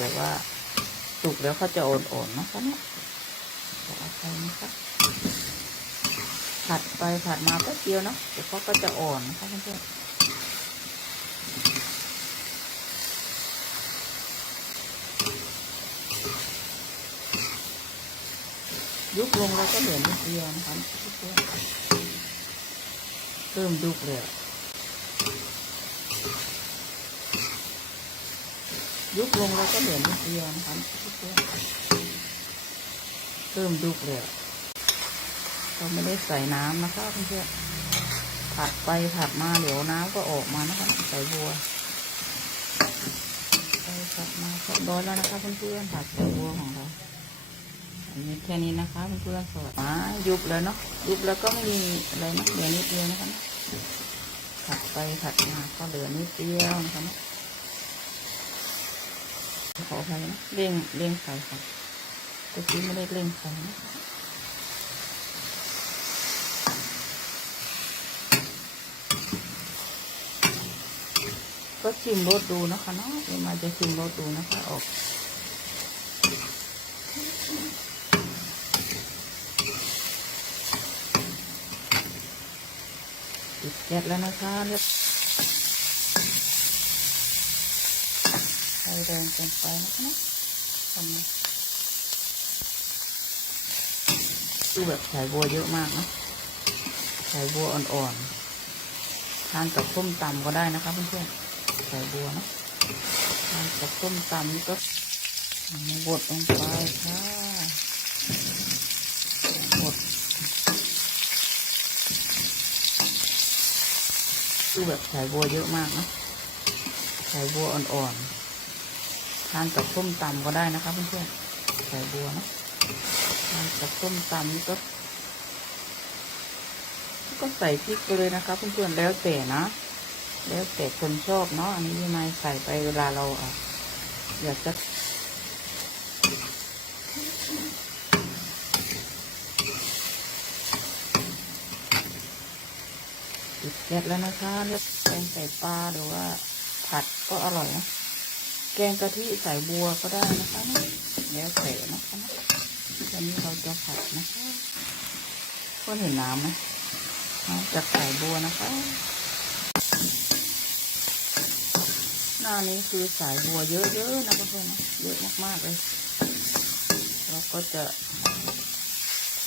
แบบว่าสุกแล้วเขาจะอ่อนๆนะคะเนี่ยขออภัยนะคะผัดไปผัดมาแป๊บเดียวเนาะเดี๋ยวเขาก็จะอ่อนนะคะเพื่อนยุบลงแล้วก็เหลือนิดเดียวนะคะเพื่อนเริ่มยุบเลยอะ ยุบลงแล้วก็เหลือนิดเดียวนะคะเพื่อนๆเริ่มยุบเลยเราไม่ได้ใส่น้ำนะคะเพื่อนผัดไปผัดมาเดี๋ยวน้ำก็ออกมานะคะใส่บัวไปผัดมาก็ร้อยแล้วนะคะเพื่อนๆผัดใส่บัวของเราอันนี้แค่นี้นะคะเพื่อนๆสวัสดีอ่ายุบแล้วเนาะยุบแล้วก็ไม่มีอะไรนะเหลือนิดเดียวนะคะผัดไปผัดมาก็เหลือนิดเดียวนะคะ ขออภัยนะเร่งเร่งไฟค่ะตะกี้ไม่ได้เร่งไฟนะก็ชิมรสดูนะคะเนาะเดี๋ยวมาจะชิมรสดูนะคะออกปิดแก๊สแล้วนะคะเรียบไฟ แรงเกินไปนะคะนะทำนะดูแบบใส่บัวเยอะมากนะใส่บัวอ่อนๆทานกับส้มตำก็ได้นะคะเพื่อนๆใส่บัวนะทานกับส้มตำนี่ก็บดลงไปค่ะบดดูแบบใส่บัวเยอะมากนะใส่บัวอ่อนๆ ทานกับส้มตำก็ได้นะคะเพื่อนๆใส่บัวนะทานกับส้มตำนี่ก็ ก็ใส่พริกไปเลยนะคะเพื่อนๆแล้วแต่นะ แล้วแต่คนชอบเนาะอันนี้ยังไงใส่ไปเวลาเราอะอยากจะปิดแก๊สแล้วนะคะเลือกแกงใส่ปลาหรือว่าผัดก็อร่อยนะ กงกะทิใส่บัวก็ได้นะคะแล้วแต่นะคะตอนนี้เราจะผัดนะคะก็เห็นน้ำไหมน้ำจากสายบัวนะคะ หน้านี้คือสายบัวเยอะๆนะเพื่อนๆนะเยอะมากๆเลยเราก็จะท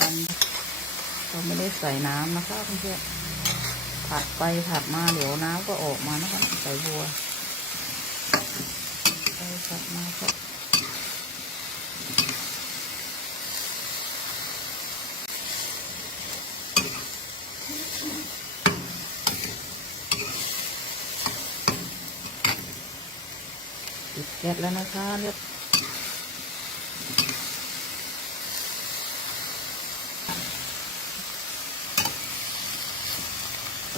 ำเราไม่ได้ใส่น้ำนะคะเพื่อนๆผัดไปผัดมาเดี๋ยวน้ำก็ออกมานะคะสายบัว ไปผัดมาก็ปิดแก๊สแล้วนะคะเรียบ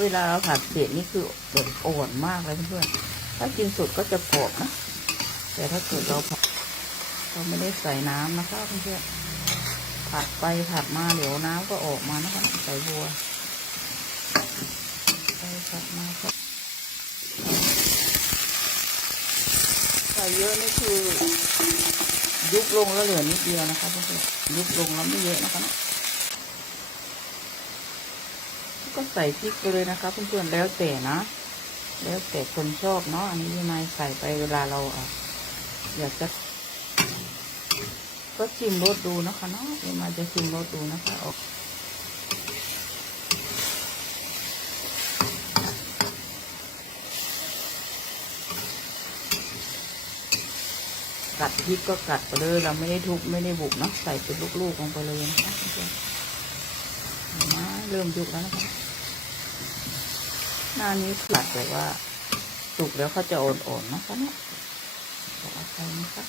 เวลาเราผัดเผ็ดนี่คือแบบอ่อนมากเลยเพื่อนๆ ถ้ากินสดก็จะกรอบนะ แต่ถ้าเกิดเราผัดเราไม่ได้ใส่น้ำนะคะเพื่อนๆผัดไปผัดมาเดี๋ยวน้ำก็ออกมานะคะใส่บัวไปผัดมาก็ใส่เยอะนี่คือ ยุบลงแล้วเหลือนิดเดียวนะคะเพื่อนๆยุบลงแล้วไม่เยอะนะคะนะก็ใส่พริกไปเลยนะคะเพื่อนๆแล้วแต่นะ แล้วแต่คนชอบเนาะอันนี้ยังไงใส่ไปเวลาเราอะ อยากจะก็ชิมรสดูนะคะเนาะเดี๋ยวมาจะชิมรสดูนะคะออกกัดพริกก็กัดไปเลยเราไม่ได้ทุบไม่ได้บุกเนาะใส่เป็นลูกๆลงไปเลยนะคะเพื่อนๆเริ่มยุบแล้วนะคะหน้านี้ผัดแบบว่าสุกแล้วเขาจะอ่อนๆนะคะเนี่ย ขออภัยนะคะ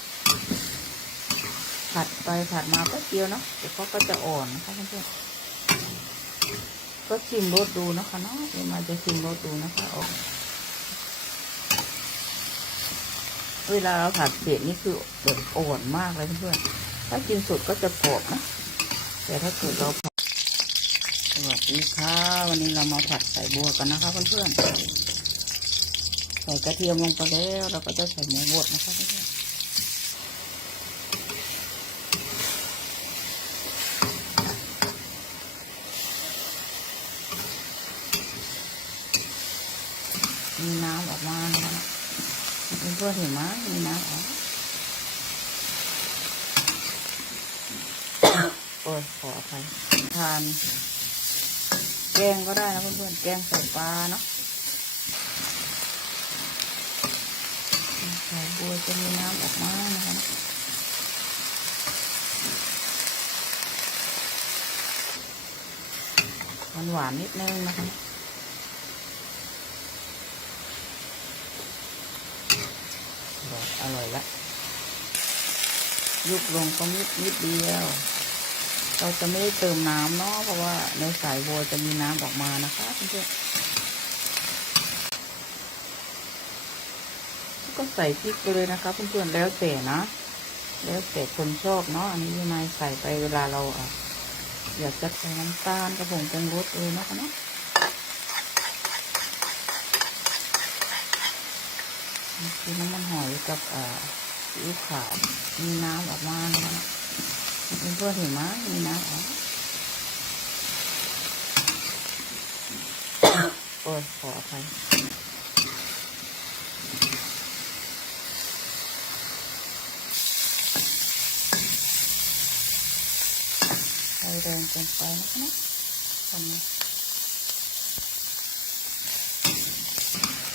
ผัดไปผัดมาแป๊บเดียวเนาะเดี๋ยวเขาก็จะอ่อนนะคะเพื่อนๆก็ชิมรสดูนะคะเนาะเดี๋ยวมาจะชิมรสดูนะคะออกเวลาเราผัดเผ็ดนี่คือแบบอ่อนมากเลยเพื่อนๆถ้ากินสดก็จะกรอบนะแต่ถ้าเกิดเราผัดสวัสดีค่ะวันนี้เรามาผัดใส่บัวกันนะคะเพื่อนๆ ใส่กระเทียมลงไปแล้วเราก็จะใส่หมูบดนะคะมีน้ำออกมานะเพื่อนเห็นไหมมีน้ำออกโอ้ยขออภัยทานแกงก็ได้นะเพื่อนๆแกงใส่ปลาเนาะ ใส่บัวจะมีน้ำออกมานะคะหวานหวานนิดนึงนะคะอร่อยอร่อยละยุบลงก็นิดนิดเดียว เราจะไม่ได้เติมน้ำเนาะเพราะว่าในสายบัวจะมีน้ำออกมานะคะเพื่อน ก็ใส่พริกไปเลยนะคะเพื่อนๆแล้วแต่นะ แล้วแต่คนชอบเนาะอันนี้ยนายใส่ไปเวลาเราอะอยากจะใส่น้ำตาลกระผงปรุงรสเลยนะคะเนาะนี่คือน้ำมันหอยกับอ่าซีอิ๊วขาวมีน้ำออกมานะคะเพื่อนๆเห็นไหมมีน้ำออกโอ้ยขออภัย แดงเกินไปนะคะนะทำนี้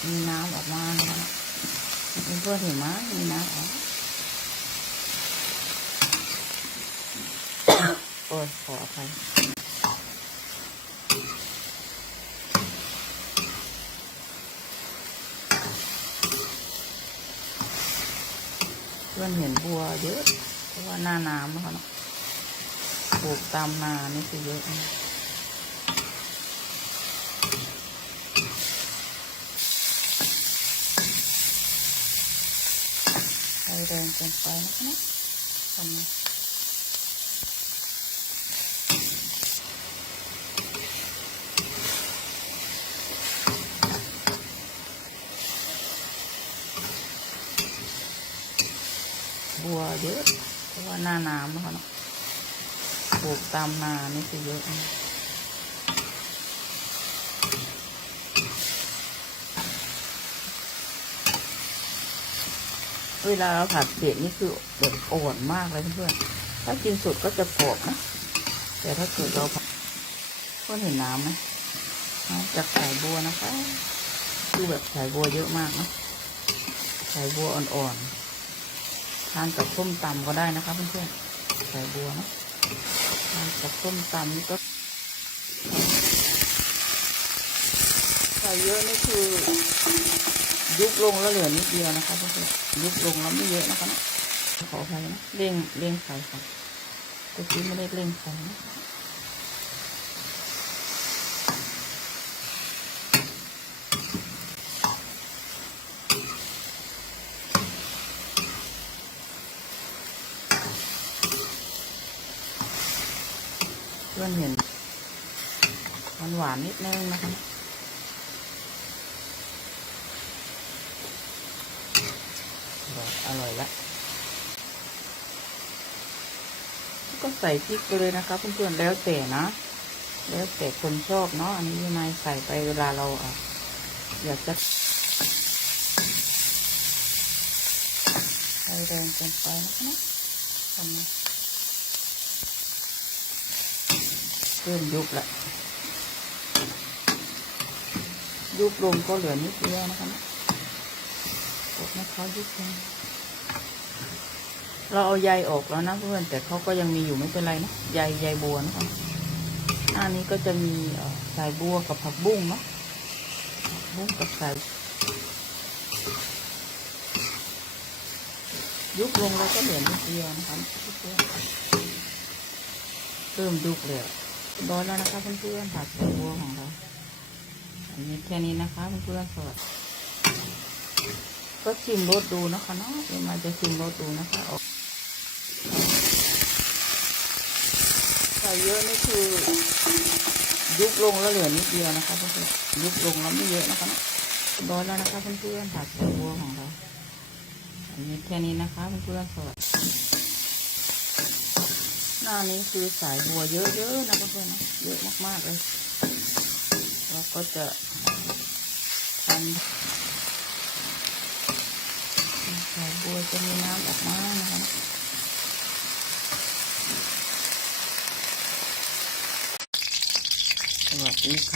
มีน้ำออกมานะคะเพื่อนเห็นไหมมีน้ำออกโอ้ยขออภัยเพื่อนเห็นบัวเยอะเพราะว่าหน้าน้ำนะคะเนาะ ปลูกตามนานี่คือเยอะไฟแดงเกินไปนะคะนาะทำนี้บัวเยอะเพราะว่าหน้าน้ำนะคะเนาะ ปลูกตามนานี่คือเยอะเวลาเราผัดเผ็ดนี่คือแบบอ่อนมากเลยเพื่อนๆ ถ้ากินสดก็จะกรอบนะ แต่ถ้าเกิดเราผัดเพื่อนเห็นน้ำไหมน้ำจากสายบัวนะคะ คือแบบสายบัวเยอะมากนะสายบัวอ่อนๆ ทานกับส้มตำก็ได้นะคะเพื่อนๆใส่บัวนะ ทานกับส้มตำนี่ก็ใส่เยอะนี่คือ ยุบลงแล้วเหลือนิดเดียวนะคะเพื่อนยุบลงแล้วไม่เยอะนะคะนะขออภัยนะเร่งเร่งไฟค่ะตะกี้ไม่ได้เร่งไฟนะ พื่อนเห็นหวานหวานนิดนึงนะคะอร่อยอร่อยละก็ใส่พริกไปเลยนะคะเพื่อนๆแล้วแต่นะ แล้วแต่คนชอบเนาะอันนี้ยนายใส่ไปเวลาเราอะอยากจะไฟแดงเกินไปนะคะนะทำนี้ เริ่มยุบละยุบลงก็เหลือนิดเดียวนะคะกดให้เขายุบลงเราเอาใยออกแล้วนะเพื่อนแต่เขาก็ยังมีอยู่ไม่เป็นไรนะใยใยบัวนะคะหน้านี้ก็จะมีสายบัวกับผักบุ้งเนาะบุ้งกับสายยุบลงแล้วก็เหลือนิดเดียวนะคะเพื่อนเริ่มยุบเลย ร้อนแล้วนะคะเพื่อนๆผักสาบัวของเราอันนี้แค่นี้นะคะเพื่อนๆสวัสดีก็ชิมรสดูนะคะเนาะเดี๋ยวมาจะชิมรสดูนะคะออกใส่เยอะนี่คือ ยุบลงแล้วเหลือนิดเดียวนะคะเพื่อนๆยุบลงแล้วไม่เยอะนะคะเนาะร้อนแล้วนะคะเพื่อนๆผักสาบัวของเราอันนี้แค่นี้นะคะเพื่อนๆสวัสดี หน้านี้คือสายบัวเยอะๆนะเพื่อนๆนะเยอะมากๆเลยเราก็จะทำวยจะมีน้ำออกมานะคะสวัสดีค่ะ